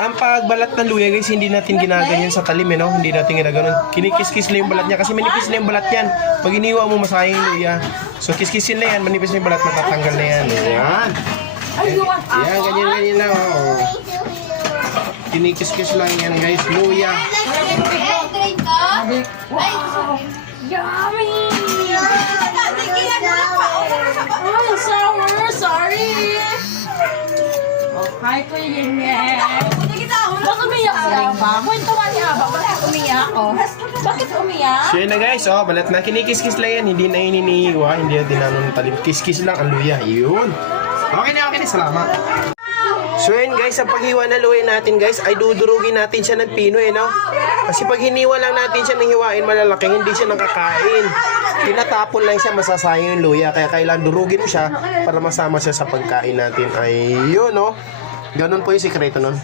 ang pagbalat ng luya guys, hindi natin ginaganyan sa talim no? Hindi natin ginaganon. Kinikis-kis lang yung balat niya kasi manipis na yung balat yan. Pag iniwa mo masayang yung luya. So kiskisin na yan, manipis na yung balat, matatanggal na yan. Ayan. Ayan, ganyan lang. Oh. Kinikis-kis lang yan guys, luya. Yummy! Oh, sour! Sorry! Hi, Kuya Yingye. Bakit umiyak si Aba? Kwento nga ni Aba, bakit umiyak? Oh. Bakit umiyak? So yun na guys, oh, balat na. Kinikis-kis lang yan, hindi na ininiwa, hindi na dinanong talim. Kiss-kiss lang ang luya. Yun. Okay na, salamat. So yun guys, ang paghiwa na luya natin guys, ay dudurugin natin siya ng pinoy, no? Kasi pag hiniwa lang natin siya ng hiwain malalaki, hindi siya nakakain. Tinatapon lang siya, masasayang yung luya. Kaya kailangan durugin mo siya para masama siya sa pagkain natin. Ay yun, no? Ganun po yung sikreto nun.